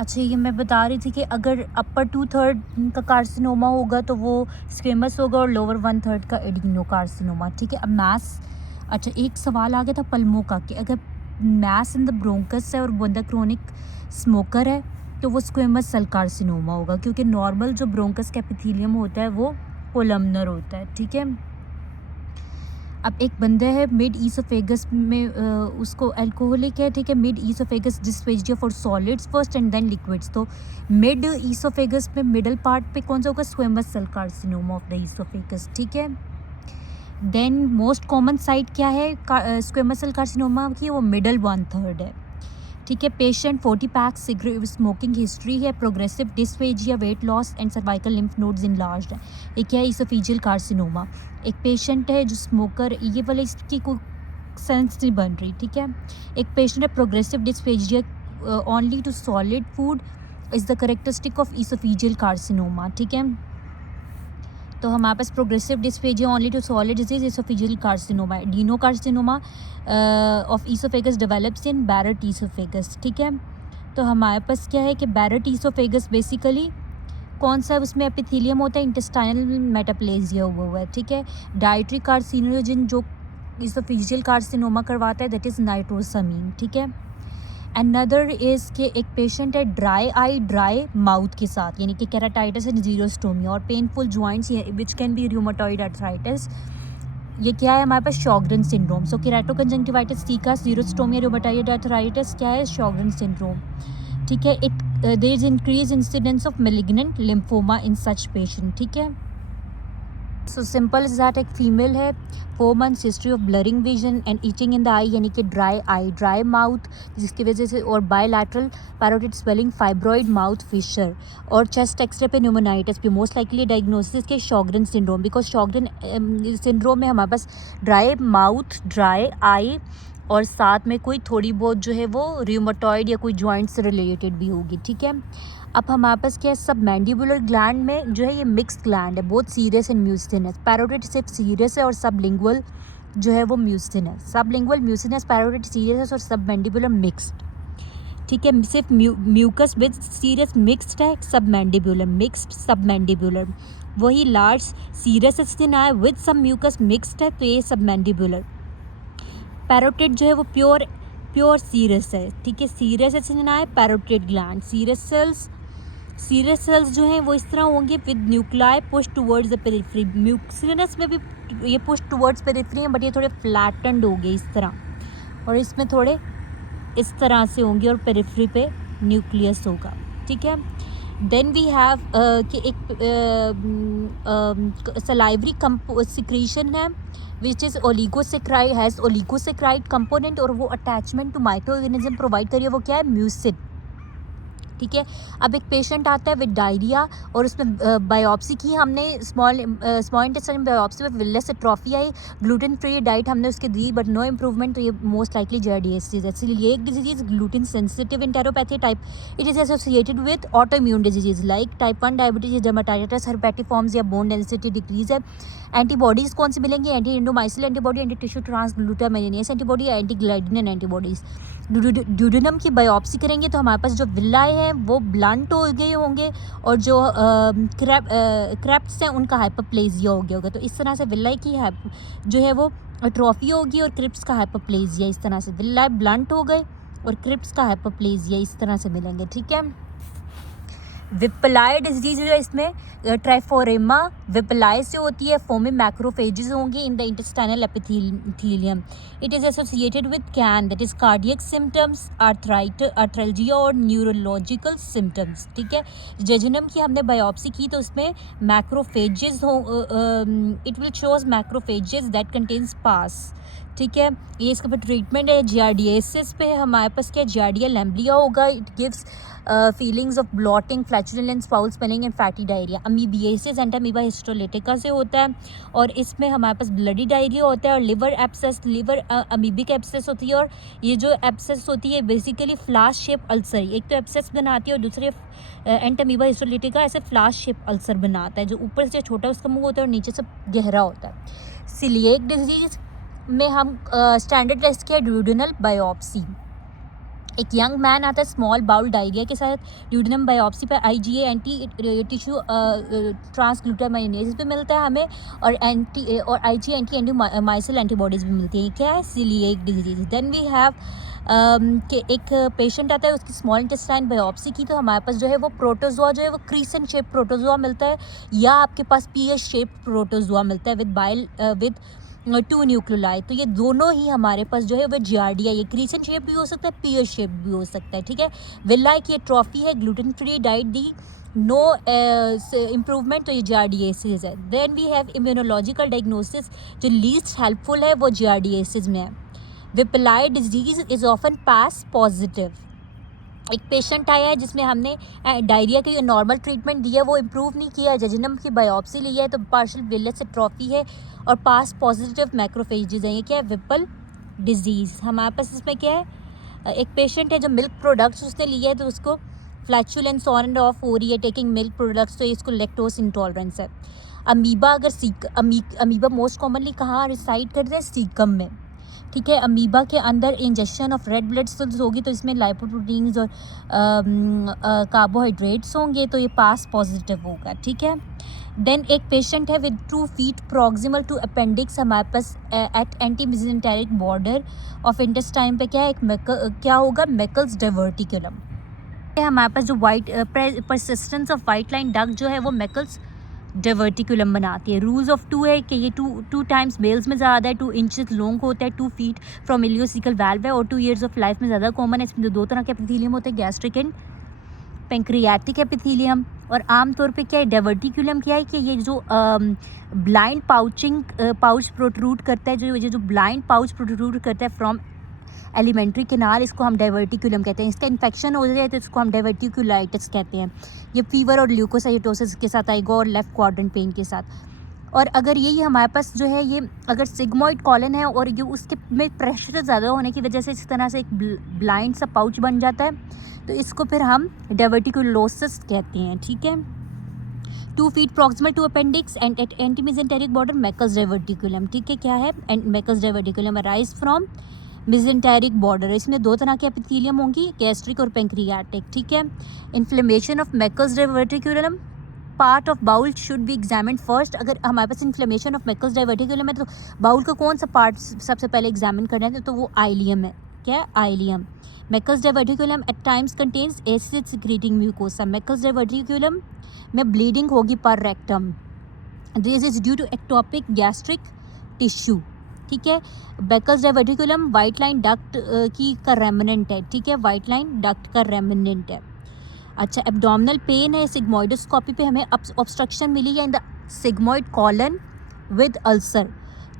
अच्छा, ये मैं बता रही थी कि अगर अपर 2/3 का कार्सिनोमा होगा तो वो स्क्वेमस होगा और लोअर 1/3 का एडिनो कार्सिनोमा। ठीक है, अब मैस, अच्छा एक सवाल आ गया था पल्मो का कि अगर मैस इन द ब्रोंकस है और बंदा क्रोनिक स्मोकर है तो वो स्क्वेमस सेल कार्सिनोमा होगा, क्योंकि नॉर्मल जो ब्रोंकस का एपिथेलियम होता है वो कोलमनर होता है। ठीक है, अब एक बंदा है मिड ईसोफेगस में, उसको अल्कोहलिक है। ठीक है, mid oesophagus dysphagia for solids first and then liquids. तो मिड ईसोफेगस में मिडल पार्ट पे कौन सा होगा? Squamous cell carcinoma of the oesophagus. ठीक है, देन मोस्ट कॉमन साइट क्या है स्क्वेमस सेल कार्सिनोमा की? वो मिडल 1/3 है। ठीक है, patient 40 pack cigarette smoking history है, progressive dysphagia, weight loss and cervical lymph nodes enlarged है। एक क्या है? Oesophageal carcinoma. एक पेशेंट है जो स्मोकर, ये वाले इसकी कोई सेंस नहीं बन रही। ठीक है, एक पेशेंट है progressive dysphagia only to solid food is the characteristic of oesophageal carcinoma. ठीक है, तो हमारे पास progressive dysphagia only to solid disease oesophageal carcinoma. Adenocarcinoma of oesophagus develops in Barrett oesophagus. ठीक है, तो हमारे पास क्या है कि बैरेट ईसोफेगस बेसिकली कौन सा उसमें एपिथेलियम होता है? इंटेस्टाइनल मेटाप्लेजिया हुआ है। ठीक है, डाइटरी कार्सिनोजन जो इसोफेजियल कार्सिनोमा करवाता है दैट इज़ नाइट्रोसामीन। ठीक है, अनदर इज़ कि एक पेशेंट है ड्राई आई ड्राई माउथ के साथ, यानी कि केराटाइटिस एंड जीरोस्टोमिया और painful joints which can be rheumatoid arthritis. ये क्या है हमारे पास? Sjogren syndrome. सो केराटोकंजंक्टिवाइटिस, टीकास, जीरोस्टोमिया, रूमेटॉइड आर्थराइटिस क्या है? Sjogren syndrome. ठीक है, it there is increase incidence of malignant lymphoma in such patient. ठीक है, सो सिंपल इज दैट एक फीमेल है, 4 months history of blurring vision and itching in the eye, यानी कि ड्राई आई ड्राई माउथ जिसकी वजह से, और bilateral parotid swelling, fibroid mouth fissure और चेस्ट एक्सरे पे न्यूमोनाइटिस पे। मोस्ट लाइकली डायग्नोसिस के Sjogren syndrome, because Sjogren syndrome में हमारे पास ड्राई माउथ ड्राई आई और साथ में कोई थोड़ी बहुत जो है वो रूमेटॉइड या कोई जॉइंट से रिलेटेड भी होगी। ठीक है, अब हमारे पास क्या है? सब मैंडिबुलर ग्लैंड में जो है ये मिक्स ग्लैंड है, बहुत सीरियस एंड म्यूसिनस। पैरोटिड सिर्फ सीरियस है और सबलिंगुअल जो है वो mucinous. Sublingual mucinous, parotid serious और सब मैंडिबुलर मिक्स्ड। ठीक है, सिर्फ म्यूकस विद सीरियस मिक्स्ड है, सब मैंडिबुलर मिक्स्ड, सब मैंडिबुलर। वही लार्ज सीरियस स्टेनाई विद सब म्यूकस मिक्स्ड है, तो ये सब मैंडिबुलर। पैरोटिड जो है वो प्योर सीरस है। ठीक है, सीरस स्टेनाई पैरोटिड ग्लैंड। सीरस सेल्स जो हैं वो इस तरह होंगे with nuclei push towards the periphery. Mucinous में भी ये पुश टुवर्ड्स पेरिफेरी हैं, बट ये थोड़े फ्लैटेंड होंगे इस तरह, और इसमें थोड़े इस तरह से होंगे और पेरिफेरी पे न्यूक्लियस होगा। ठीक है, देन वी हैव कि एक सलाइवरी सिक्रीशन है which is oligosaccharide, has oligosaccharide component, और वो attachment to microorganism provide करिए। वो क्या है? म्यूसिन। ठीक है, अब एक पेशेंट आता है विद डायरिया और उसमें बायोप्सी की हमने, स्मॉल इंटेस्टाइन बायोप्सी में विलनेस एट्रोफी आई, ग्लूटेन फ्री डाइट हमने उसके दी बट नो इम्प्रूवमेंट, तो ये मोस्ट लाइकली जार्डियासिस है। इसलिए एक disease gluten sensitive enteropathy type, it is associated with autoimmune disease like type 1 diabetes, dermatitis, herpetiformis या बोन डेंसिटी डिक्रीज है। एंटीबॉडीज़ कौन सी मिलेंगी? Anti endomysial antibody, anti tissue transglutaminase antibody, anti gliadin antibodies. Duodenum की biopsy करेंगे तो हमारे पास जो विल्लाई है वो ब्लंट हो गए होंगे और जो क्रेप्ट्स हैं उनका हाइपरप्लेजिया हो गया होगा। तो इस तरह से विल्लाई की जो है वो एट्रोफी होगी और क्रिप्स का हाइपरप्लेजिया, इस तरह से विल्लाई ब्लंट हो गए और क्रिप्स का हाइपरप्लेजिया इस तरह से मिलेंगे। ठीक है, विपलाई डिजीज जो है इसमें ट्राइफोरेमा विपलाई से होती है, फोमी मैक्रोफेजेस होंगी in the intestinal epithelium. It is associated with can, that is cardiac symptoms, arthralgia और न्यूरोलॉजिकल सिम्टम्स। ठीक है, जेजुनम की हमने बायोप्सी की तो उसमें मैक्रोफेजेस हो, it will shows macrophages that contains PAS. ठीक है, ये इसके ऊपर ट्रीटमेंट है। जियार्डियासिस पे हमारे पास क्या? जियार्डिया लैम्ब्लिया होगा, it gives feelings of blotting, flatulence, foul smelling and fatty diarrhoea. Amoebiasis Entamoeba histolytica से होता है और इसमें हमारे पास ब्लडी डायरिया होता है और liver abscess, liver amoebic abscess होती है। और ये जो एब्सेस होती है बेसिकली फ्लाश शेप अल्सर, एक तो एब्सेस बनाती है और दूसरे एंटामीबा हिस्टोलिटिका ऐसे फ्लाश शेप अल्सर बनाता है, जो ऊपर से छोटा उसका मुंह होता है और नीचे से गहरा होता है। सिलिएक डिजीज में हम स्टैंडर्ड टेस्ट किया ड्यूडेनल बायोप्सी। एक यंग मैन आता है स्मॉल बाउल डायरिया के साथ, ड्यूडेनम बायोप्सी पर IgA एंटी टिश्यू ट्रांसग्लूटामाइनेज भी मिलता है हमें, और IgA एंटी एंटीबॉडीज़ भी मिलती हैं। क्या है? Coeliac disease. Then we have कि एक पेशेंट आता है, उसकी स्मॉल इंटेस्टाइन बायोप्सी की, तो हमारे पास जो है वो प्रोटोजोआ जो है वो क्रीसेंट शेप प्रोटोजोआ मिलता है, या आपके पास पीएच शेप प्रोटोजोआ मिलता है विद 2 न्यूक्लियोलाई। तो ये दोनों ही हमारे पास जो है वो जियार्डिया, ये क्रीसेंट शेप भी हो सकता है, पीएच शेप भी हो सकता है, ठीक है। विल्लाई की ये ट्रॉफी है, ग्लूटेन फ्री डाइट दी, नो इम्प्रूवमेंट, तो ये जियार्डियासिस है। Then we have immunological diagnosis, जो लीस्ट हेल्पफुल है वो जियार्डियासिस में है। Whipple disease is often PAS positive. एक पेशेंट आया है जिसमें हमने डायरिया की नॉर्मल ट्रीटमेंट दिया, वो इम्प्रूव नहीं किया, जजिनम की बायोप्सी ली है तो पार्शियल विलस एट्रोफी है और पास पॉजिटिव मैक्रोफेजेस हैं। ये क्या है? विपल डिजीज़। हमारे पास इसमें क्या है? एक पेशेंट है जो मिल्क प्रोडक्ट्स उसने लिए है, तो उसको फ्लैचुलेंस ऑन एंड ऑफ हो रही है टेकिंग मिल्क प्रोडक्ट्स, तो इसको लेक्टोस इंटॉलरेंस है। अमीबा, अगर अमीबा मोस्ट कॉमनली कहाँ रिसाइड करते हैं? सीकम में, ठीक है। अमीबा के अंदर injection of red blood cells होगी, तो इसमें लाइपोप्रोटीन्स और कार्बोहाइड्रेट्स होंगे, तो ये पास पॉजिटिव होगा, ठीक है। देन एक पेशेंट है with 2 feet proximal to appendix, हमारे पास at anti mesenteric border of intestine पे क्या है? क्या होगा? Meckel's diverticulum. हमारे पास जो वाइट persistence of vitelline duct जो है वो मेकल्स डाइवर्टिकुलम बनाती है। रूल्स ऑफ 2 है कि ये 2 टाइम्स मेल्स में ज़्यादा है, 2 इंचेस लॉन्ग होता है, 2 feet फ्रॉम इलियोसिकल वाल्व है, और 2 years ऑफ लाइफ में ज़्यादा कॉमन है। इसमें 2 तरह के एपिथेलियम होते हैं, गैस्ट्रिक एंड पेंक्रियाटिक एपिथेलियम। और आमतौर पे क्या है? डाइवर्टिकुलम क्या है कि ये जो ब्लाइंड पाउच प्रोट्रूड करता है, जो ब्लाइंड पाउच प्रोट्रूड करता है फ्रॉम एलिमेंट्री कैनाल, इसको हम डाइवर्टिकुलम कहते हैं। इसका इन्फेक्शन हो जाए तो इसको हम डाइवर्टिकुलाइटिस कहते हैं। ये फीवर और ल्यूकोसाइटोसिस के साथ आएगा और लेफ्ट क्वाड्रेंट पेन के साथ। और अगर यही हमारे पास जो है ये अगर सिग्मोइड कॉलन है और ये उसके में प्रेशर ज़्यादा होने की वजह से इस तरह से एक ब्लाइंड सा पाउच बन जाता है, तो इसको फिर हम डाइवर्टिकुलोसिस कहते हैं, ठीक है। 2 feet proximal to appendix and at antemesenteric border Meckel's diverticulum, ठीक है। क्या है? Meckel's diverticulum arise from mesenteric border। इसमें 2 तरह के एपिथेलियम होंगी, गैस्ट्रिक और पेंक्रियाटिक, ठीक है। Inflammation of Meckel's diverticulum, part of bowel should be examine first. अगर हमारे पास इन्फ्लेमेशन ऑफ Meckel's diverticulum है तो बाउल का कौन सा पार्ट सबसे पहले एग्जामिन करना है? तो वो आइलियम है। क्या है? Ileum. Meckel's diverticulum at times contains acid secreting mucosa। Meckel's diverticulum में ब्लीडिंग होगी पर rectum. This is due to ectopic gastric tissue, ठीक है। Meckel's diverticulum white line duct की का रेमिनेंट है, ठीक है। वाइट लाइन डक्ट का रेमिनेंट है। अच्छा, एब्डोमिनल पेन है, सिग्मोइडोस्कोपी पे हमें ऑब्स्ट्रक्शन मिली है in the sigmoid colon with ulcer.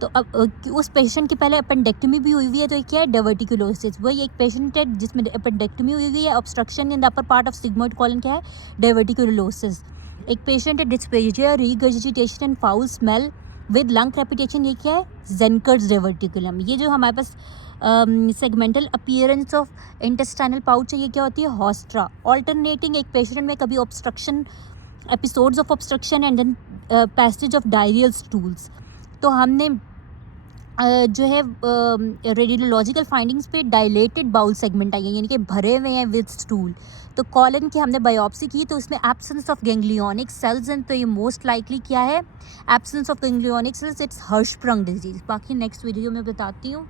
तो अब उस पेशेंट की पहले अपेंडेक्टमी भी हुई हुई है, तो ये क्या है? डाइवर्टिकुलोसिस। वही एक पेशेंट है जिसमें अपेंडेक्टमी हुई हुई है, obstruction in the upper part of sigmoid colon, क्या है? डाइवर्टिकुलोसिस। एक पेशेंट है dysphagia, regurgitation and foul smell with lung crepitation, ये क्या है? Zenker's diverticulum. ये जो हमारे पास segmental appearance of intestinal pouch है, ये क्या होती है? हॉस्ट्रा। ऑल्टरनेटिंग, एक पेशेंट में कभी obstruction, episodes of obstruction and then passage of diarrhoeal stools. तो हमने जो है रेडियोलॉजिकल फाइंडिंग्स पे डायलेटेड बाउल सेगमेंट आई है, यानी कि भरे हुए हैं विद स्टूल। तो कॉलन की हमने बायोप्सी की तो उसमें एब्सेंस ऑफ गैंग्लियोनिक सेल्स हैं, तो ये मोस्ट लाइकली क्या है? Absence of ganglionic cells, it's Hirschsprung disease. बाकी नेक्स्ट वीडियो में बताती हूँ।